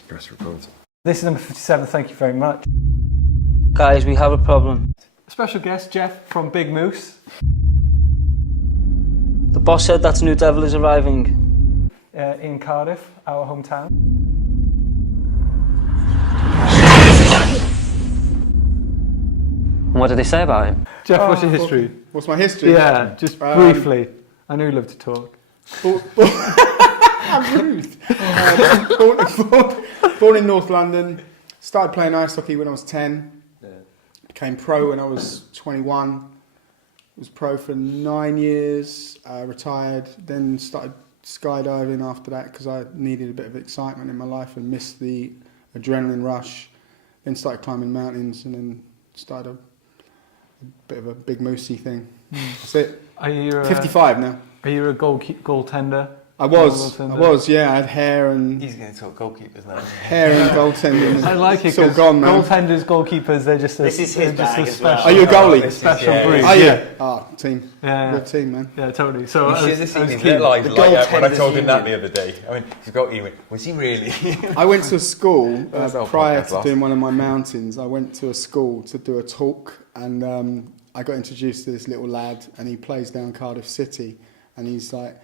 Just press record. This is number 57, thank you very much. Guys, we have a problem. Special guest, Jeff from Bigmoose. The boss said that a new devil is arriving. In Cardiff, our hometown. And what did they say about him? Jeff, what's your history? What's my history? Yeah, just briefly. I know you love to talk. I'm rude. Born in North London. Started playing ice hockey when I was 10. Became pro when I was 21. Was pro for 9 years. Retired. Then started skydiving after that because I needed a bit of excitement in my life and missed the adrenaline rush. Then started climbing mountains and then started a bit of a big moosey thing. That's it. Are you 55 now. Are you a goaltender? I was, yeah. I had hair and... He's going to talk goalkeepers now. Hair and goaltending. I like it It's all because gone, man. goaltenders, goalkeepers, they're just a, This is his bag as well. Are you a goalie? a special breed. Oh, yeah. Oh, team. Yeah. Good team, man. Yeah, totally. So You I should was, have I seen was his keen. little eyes The light up when I goaltenders told him that union. the other day. I mean, he's got you. Was he really? I went to a school That's our prior podcast to loss. doing one of my mountains. I went to a school to do a talk and I got introduced to this little lad and he plays down Cardiff City and he's like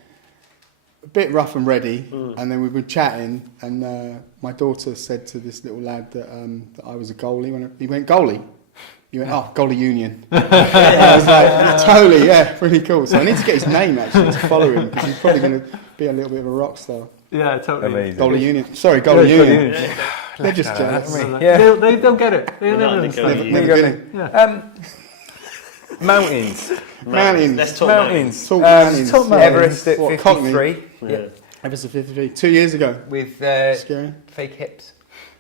a bit rough and ready and then we were chatting and my daughter said to this little lad that I was a goalie. When he went, goalie? He went, oh, goalie union. I was like, totally, yeah, really cool. So I need to get his name actually to follow him because he's probably going to be a little bit of a rock star. Yeah, totally. Amazing. Goalie union. Sorry, goalie Yeah, union. Goalie Union. They're just jealous. Yeah. They don't get it. They We're not never in the understand. goalie Never union. get it. Yeah. Mountains. Mountains. Let's talk Mountains. Talk mountains. talk mountains. Everest at What, 53. Yeah. Everest at 53. 2 years ago. With Scary. fake hips.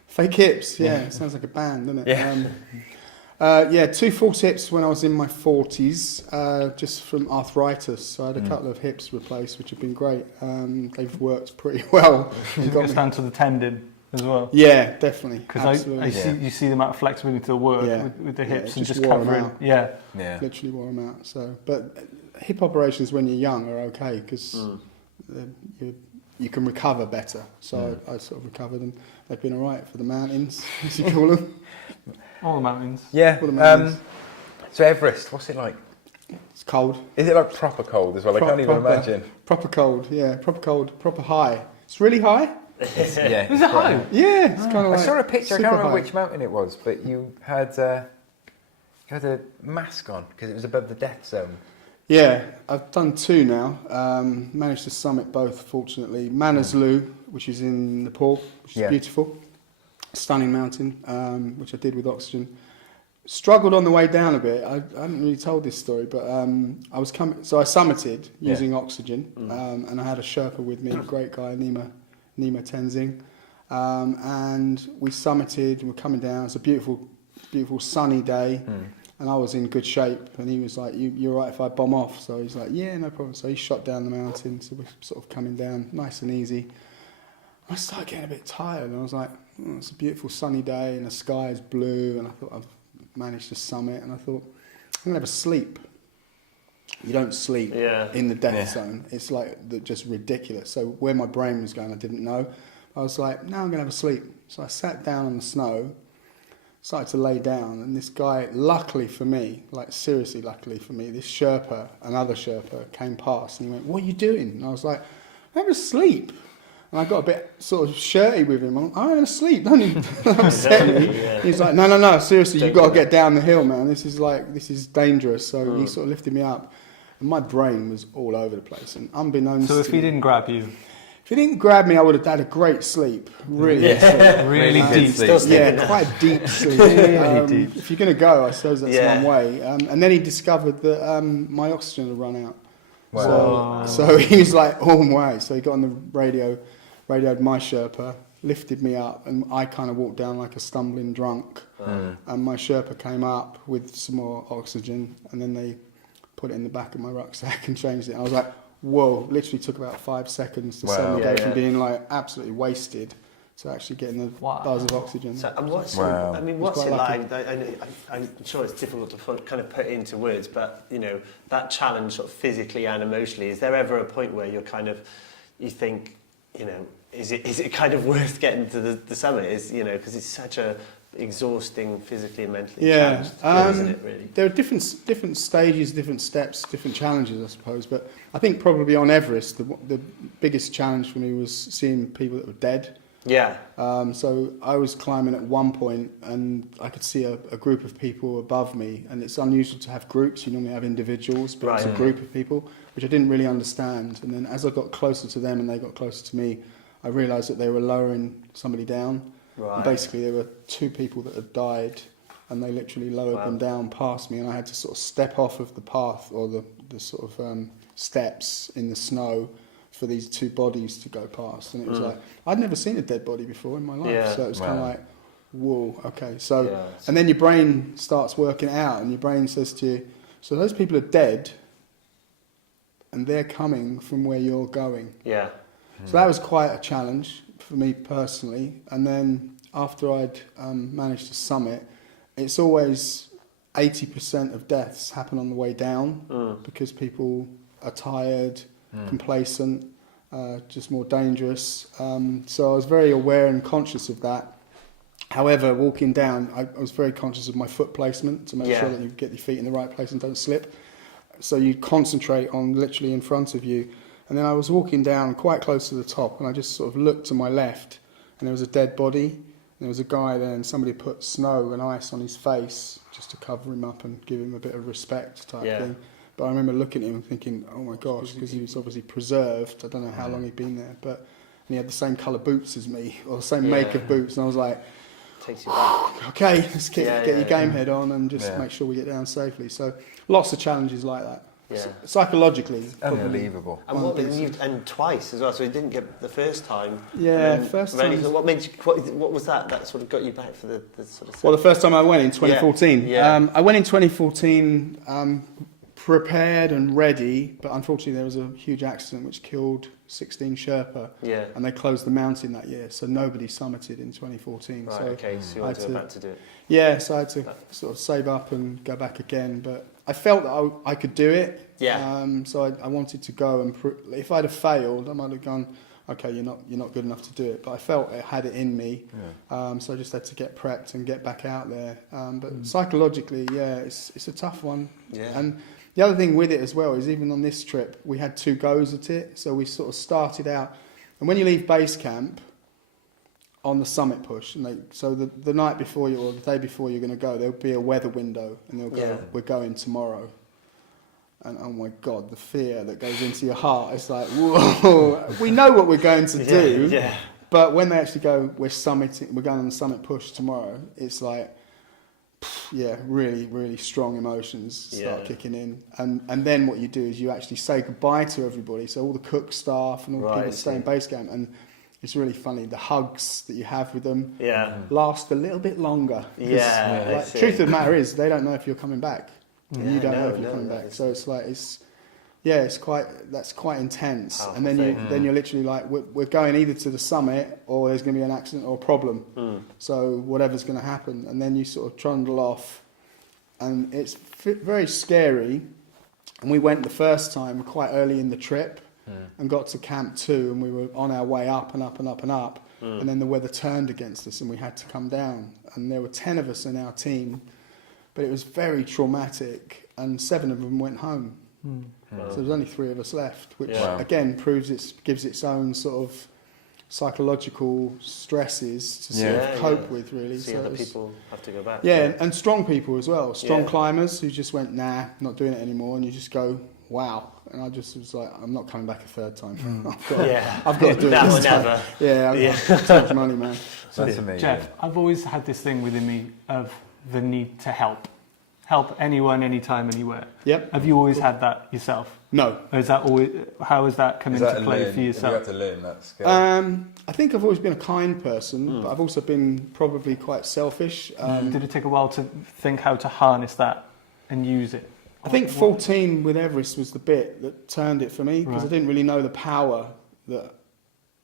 Fake hips, yeah. Sounds like a band, doesn't it? Yeah. Yeah, 2 false hips when I was in my 40s, just from arthritis. So I had a couple of hips replaced, which have been great. They've worked pretty well. You got down to the tendon as well. Yeah, definitely. Because Absolutely. I see you see the amount of flexibility to the work Yeah. with the Yeah, hips it and just just wore 'em covering. out. Yeah. Yeah. Literally wore them out. So, but hip operations when you're young are okay because you can recover better. So I sort of recovered and they've been all right for the mountains, as you call them. All the mountains. Yeah. All the mountains. So Everest, what's it like? It's cold. Is it like proper cold as well? I can't even imagine. Proper cold, yeah. Proper cold, proper high. It's really high. Yeah. Is it high? Yeah, it's kind of I like... saw a picture. I super can't remember high. which mountain it was, but you had a mask on because it was above the death zone. Yeah, I've done 2 now. Managed to summit both, fortunately. Manaslu, which is in Nepal, which is beautiful. Stunning mountain, which I did with oxygen. Struggled on the way down a bit. I haven't really told this story, but I was coming. So I summited using oxygen, and I had a Sherpa with me, a great guy, Nima Tenzing, and we summited. And we're coming down. It's a beautiful, beautiful sunny day. And I was in good shape, and he was like, "You're right if I bomb off." So he's like, "Yeah, no problem." So he shot down the mountain, so we're sort of coming down, nice and easy. I started getting a bit tired, and I was like, oh, "It's a beautiful sunny day, and the sky is blue." And I thought I've managed to summit, and I thought I'm gonna have a sleep. You don't sleep in the death zone. It's like just ridiculous. So where my brain was going, I didn't know. I was like, "No, I'm gonna have a sleep." So I sat down on the snow. Started to lay down, and this guy, luckily for me, like seriously luckily for me, this Sherpa, another Sherpa, came past and he went, "What are you doing?" And I was like, "I'm having a sleep." And I got a bit sort of shirty with him. I'm having a sleep, don't you upset me. He's like, no, seriously, you've got to get down the hill, man. This is dangerous. So he sort of lifted me up, and my brain was all over the place. And unbeknownst So if to he me, didn't grab you, if he didn't grab me, I would have had a great sleep. Really good sleep. really good deep. sleep. Yeah, quite deep sleep. deep. If you're going to go, I suppose that's one way. And then he discovered that my oxygen had run out. Wow. So he was like, "Oh my!" So he got on the radio, radioed my Sherpa, lifted me up, and I kind of walked down like a stumbling drunk. And my Sherpa came up with some more oxygen, and then they put it in the back of my rucksack and changed it. And I was like, "Whoa!" Literally took about 5 seconds to suddenly go from being like absolutely wasted to actually getting the buzz of oxygen. So, and what's it quite like? I'm sure it's difficult to kind of put into words, but you know that challenge, sort of physically and emotionally. Is there ever a point where you're you think, you know, is it kind of worth getting to the summit? Is, you know, because it's such a exhausting physically and mentally challenge, isn't it, really? There are different stages, different steps, different challenges, I suppose. But I think probably on Everest, the biggest challenge for me was seeing people that were dead. Yeah. So I was climbing at one point and I could see a group of people above me, and it's unusual to have groups. You normally have individuals, but it's a group of people, which I didn't really understand. And then as I got closer to them and they got closer to me, I realised that they were lowering somebody down. Right. And basically, there were two people that had died, and they literally lowered them down past me, and I had to sort of step off of the path or the sort of steps in the snow for these two bodies to go past. And it was like, I'd never seen a dead body before in my life, so it was kind of like, whoa, okay. So, and then your brain starts working out, and your brain says to you, so those people are dead, and they're coming from where you're going. Yeah. So that was quite a challenge for me personally. And then after I'd managed to summit, it's always 80% of deaths happen on the way down because people are tired, complacent, just more dangerous. So I was very aware and conscious of that. However, walking down, I was very conscious of my foot placement to make sure that you get your feet in the right place and don't slip. So you concentrate on literally in front of you. And then I was walking down quite close to the top, and I just sort of looked to my left, and there was a dead body. And there was a guy there, and somebody put snow and ice on his face just to cover him up and give him a bit of respect type thing. But I remember looking at him and thinking, oh my gosh, because he was obviously preserved. I don't know how long he'd been there, but and he had the same colour boots as me, or the same make of boots. And I was like, Takes you back. okay, let's get your game head on and just make sure we get down safely. So lots of challenges like that. Yeah. Psychologically, unbelievable. And twice as well. So you didn't get the first time. Yeah, first time. What made you? What was that? That sort of got you back for the sort of. Well, the first time I went in 2014. Yeah. I went in 2014, prepared and ready, but unfortunately there was a huge accident which killed 16 Sherpa. Yeah. And they closed the mountain that year, so nobody summited in 2014. Right. So Okay. So you had to go back to do it. Yeah. So I had to sort of save up and go back again, but I felt that I could do it. Yeah. So I wanted to go, and if I'd have failed, I might have gone, okay, you're not good enough to do it. But I felt I had it in me, so I just had to get prepped and get back out there. But psychologically, it's a tough one. Yeah. And the other thing with it as well is even on this trip, we had 2 goes at it. So we sort of started out, and when you leave base camp on the summit push, and so the night before or the day before you're going to go, there'll be a weather window, and they'll go, we're going tomorrow. And oh my God, the fear that goes into your heart, it's like, whoa, we know what we're going to do. Yeah. But when they actually go, we're going on the summit push tomorrow, it's like, really, really strong emotions start kicking in. And then what you do is you actually say goodbye to everybody. So all the cook staff and all the people that stay in base camp. And it's really funny, the hugs that you have with them last a little bit longer. Truth of the matter is, they don't know if you're coming back. And you don't know if you're coming back. So it's like, that's quite intense. Powerful. And then you're literally like, we're going either to the summit or there's going to be an accident or a problem. So whatever's going to happen. And then you sort of trundle off, and it's very scary. And we went the first time quite early in the trip and got to Camp 2, and we were on our way up and up and up and up. And then the weather turned against us and we had to come down. And there were 10 of us in our team, but it was very traumatic, and 7 of them went home. So there was only 3 of us left, which again gives its own sort of psychological stresses to sort of cope with, really. So other people have to go back. Yeah, and strong people as well. Strong climbers who just went, nah, not doing it anymore, and you just go, wow. And I just was like, I'm not coming back a 3rd time. I've got to do it now this or time. never. Yeah, I've got too much money, man. That's amazing. Jeff, I've always had this thing within me of the need to help anyone, anytime, anywhere. Yep. Have you always had that yourself? No. Or is that always? How has that come into play for yourself? You have to learn that skill. I think I've always been a kind person, but I've also been probably quite selfish. Did it take a while to think how to harness that and use it? I think 14 with Everest was the bit that turned it for me, because I didn't really know the power that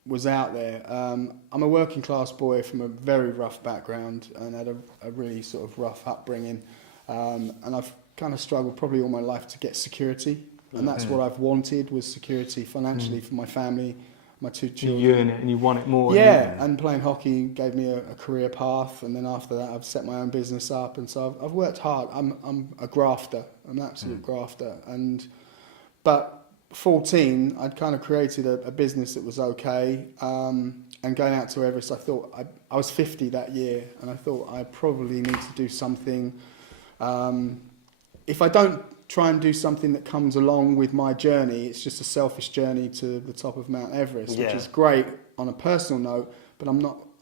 was out there. I'm a working class boy from a very rough background and had a really sort of rough upbringing. And I've kind of struggled probably all my life to get security. And that's what I've wanted, was security financially for my family, my 2 You children. yearn it and you want it more. Yeah, and playing hockey gave me a career path, and then after that I've set my own business up, and so I've worked hard. I'm a grafter, I'm an absolute grafter, but 14 I'd kind of created a business that was okay, and going out to Everest, I thought I was 50 that year, and I thought I probably need to do something. If I don't try and do something that comes along with my journey, it's just a selfish journey to the top of Mount Everest, which is great on a personal note, but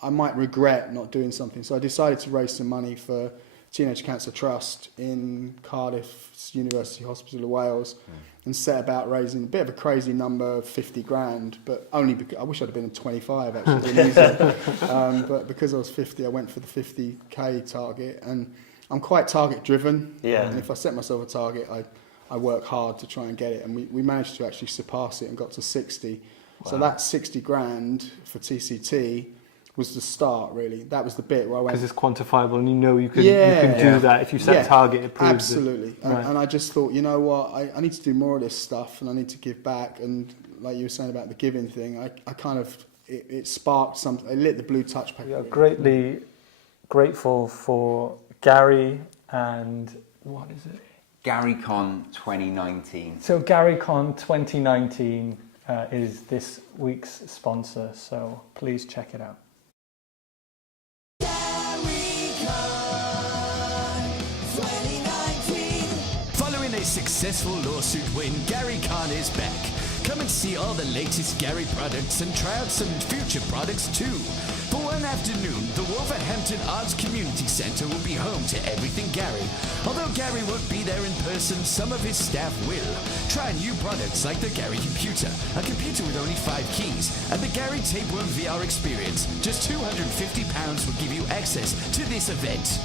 I might regret not doing something. So I decided to raise some money for Teenage Cancer Trust in Cardiff's University Hospital of Wales, and set about raising a bit of a crazy number, 50 grand, but only because I wish I'd have been at 25 actually, but because I was 50, I went for the 50k target, and I'm quite target driven. Yeah. And if I set myself a target, I work hard to try and get it, and we managed to actually surpass it and got to 60. Wow. So that 60 grand for TCT was the start, really. That was the bit where I went... Because it's quantifiable and you know you can do that. If you set a target, it proves absolutely. it. Right. And I just thought, you know what, I need to do more of this stuff, and I need to give back. And like you were saying about the giving thing, I kind of... It sparked something. It lit the blue touch pack. We are greatly grateful for Gary and... What is it? GaryCon 2019. So GaryCon 2019 is this week's sponsor, so please check it out. Following a successful lawsuit win, Gary Khan is back. Come and see all the latest Gary products and try out some future products too. For one afternoon, the Wolverhampton Arts Community Centre will be home to everything Gary. Although Gary won't be there in person, some of his staff will. Try new products like the Gary Computer, a computer with only 5 keys, and the Gary Tapeworm VR experience. Just £250 will give you access to this event.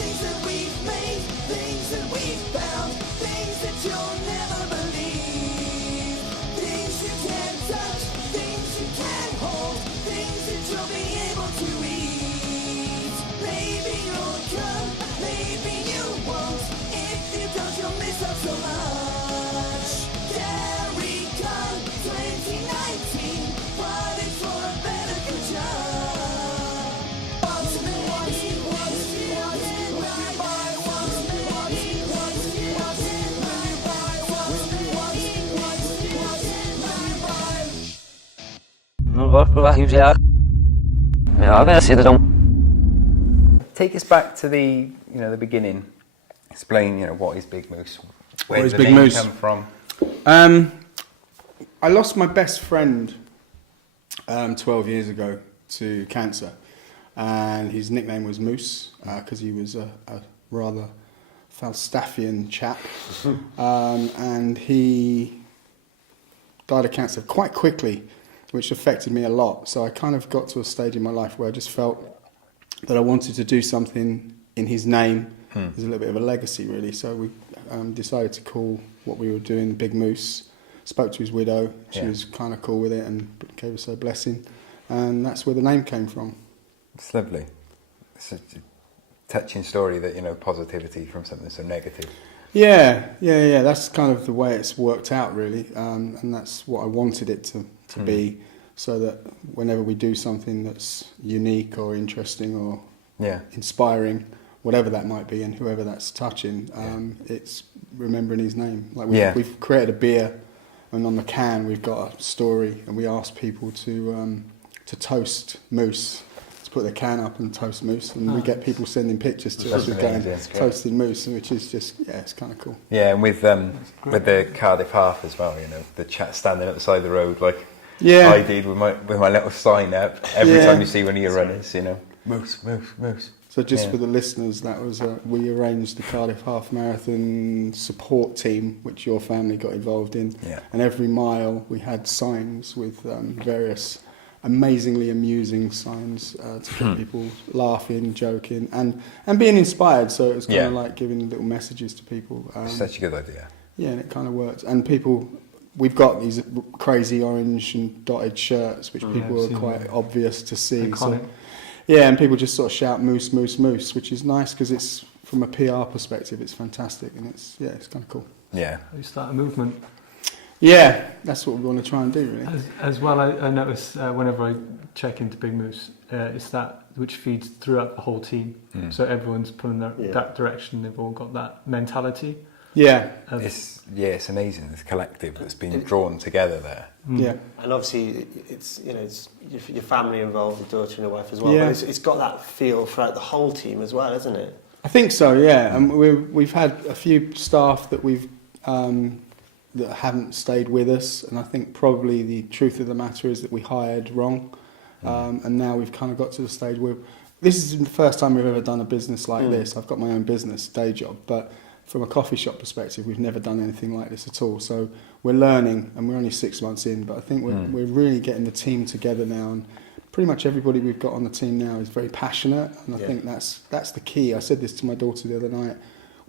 Things that we've made, things that we've found, things that you'll never believe. Things you can't touch, things you can't hold, things that you'll be able to eat. Maybe you'll come, maybe you won't. If you don't, you'll miss out so much. Gary Con 2019, products for a better future. Take us back to the beginning. Explain what is Bigmoose. Where What is did the name Bigmoose? come from? I lost my best friend 12 years ago to cancer, and his nickname was Moose because he was a rather Falstaffian chap, and he died of cancer quite quickly, which affected me a lot. So I kind of got to a stage in my life where I just felt that I wanted to do something in his name. There's a little bit of a legacy, really. So we decided to call what we were doing Bigmoose. Spoke to his widow. She was kind of cool with it and gave us her blessing. And that's where the name came from. It's lovely. It's a touching story that, positivity from something so negative. Yeah. That's kind of the way it's worked out, really. And that's what I wanted it to be, so that whenever we do something that's unique or interesting or inspiring, whatever that might be, and whoever that's touching, it's remembering his name. Like we've created a beer, and on the can we've got a story, and we ask people to toast Moose, to put their can up and toast Moose, and we get people sending pictures to us with going toasting Moose, which is just it's kind of cool. Yeah, and with the Cardiff half as well, the chat standing at the side of the road like I did with my little sign up every time you see one of your runners, Moose, Moose, Moose. So just for the listeners, that was we arranged the Cardiff Half Marathon support team, which your family got involved in. Yeah. And every mile we had signs with various amazingly amusing signs to get people laughing, joking, and being inspired. So it was kind of like giving little messages to people. Such a good idea. Yeah, and it kind of worked. And people, we've got these crazy orange and dotted shirts, which people are quite obvious to see. Iconic. So, yeah, and people just sort of shout "Moose, Moose, Moose," which is nice because it's from a PR perspective, it's fantastic, and it's kind of cool. Yeah. You start a movement. Yeah, that's what we want to try and do, really. As well, I notice whenever I check into Bigmoose, it's that which feeds throughout the whole team. So everyone's pulling that direction. They've all got that mentality. Yeah. It's amazing. This collective that's been drawn together there. Yeah. And obviously, it's your family involved, your daughter and your wife as well. Yeah. But it's got that feel throughout the whole team as well, hasn't it? I think so, yeah. And we've had a few staff that we've that haven't stayed with us, and I think probably the truth of the matter is that we hired wrong, and now we've kind of got to the stage where this is the first time we've ever done a business like this. I've got my own business, day job, but from a coffee shop perspective, we've never done anything like this at all. So we're learning, and we're only 6 months in, but I think we're really getting the team together now, and pretty much everybody we've got on the team now is very passionate, and I think that's the key. I said this to my daughter the other night.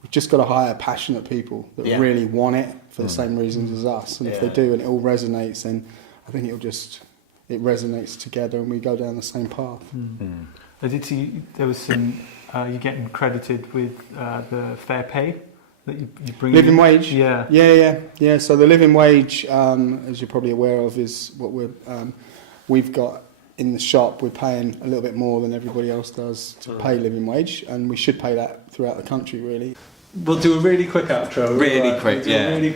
We've just got to hire passionate people that really want it for the same reasons as us, and if they do and it all resonates, then I think it resonates together and we go down the same path. I did see there was some you're getting credited with the fair pay that you bring Living wage? Yeah. So the living wage, as you're probably aware of, is what we've got in the shop. We're paying a little bit more than everybody else does to pay living wage, and we should pay that throughout the country, really. We'll do a really quick outro. Really quick, yeah. Really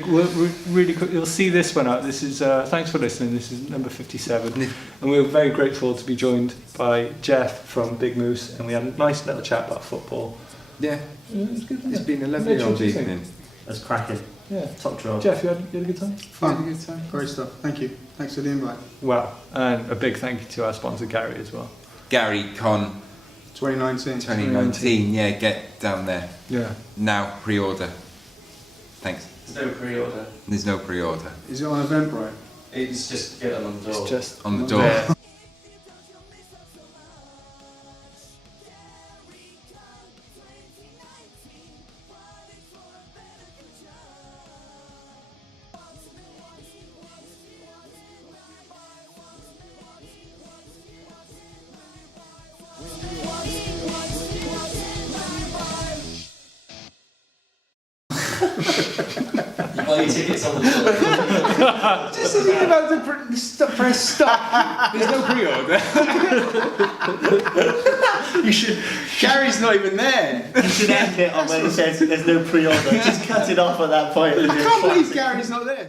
quick. You'll see this one out. This is thanks for listening. This is number 57, and we're very grateful to be joined by Jeff from Bigmoose, and we had a nice little chat about football. Yeah, It's good. it's been a lovely old evening. That's cracking. Yeah. Top draw. Jeff, you had a good time? Fine, good time. Great stuff. Thank you. Thanks for the invite. Wow, and a big thank you to our sponsor Gary as well. Gary Con 2019. yeah, get down there. Yeah. Now, pre-order. Thanks. There's no pre-order. There's no pre-order. Is it on Eventbrite? It's just get them on the door. It's just On the door. there. You buy your tickets on the door. Just as you're about to press stop, there's no pre-order. You should. Gary's not even there. You should end it on when it says there's no pre-order. Just cut it off at that point. I can't believe Gary's not there.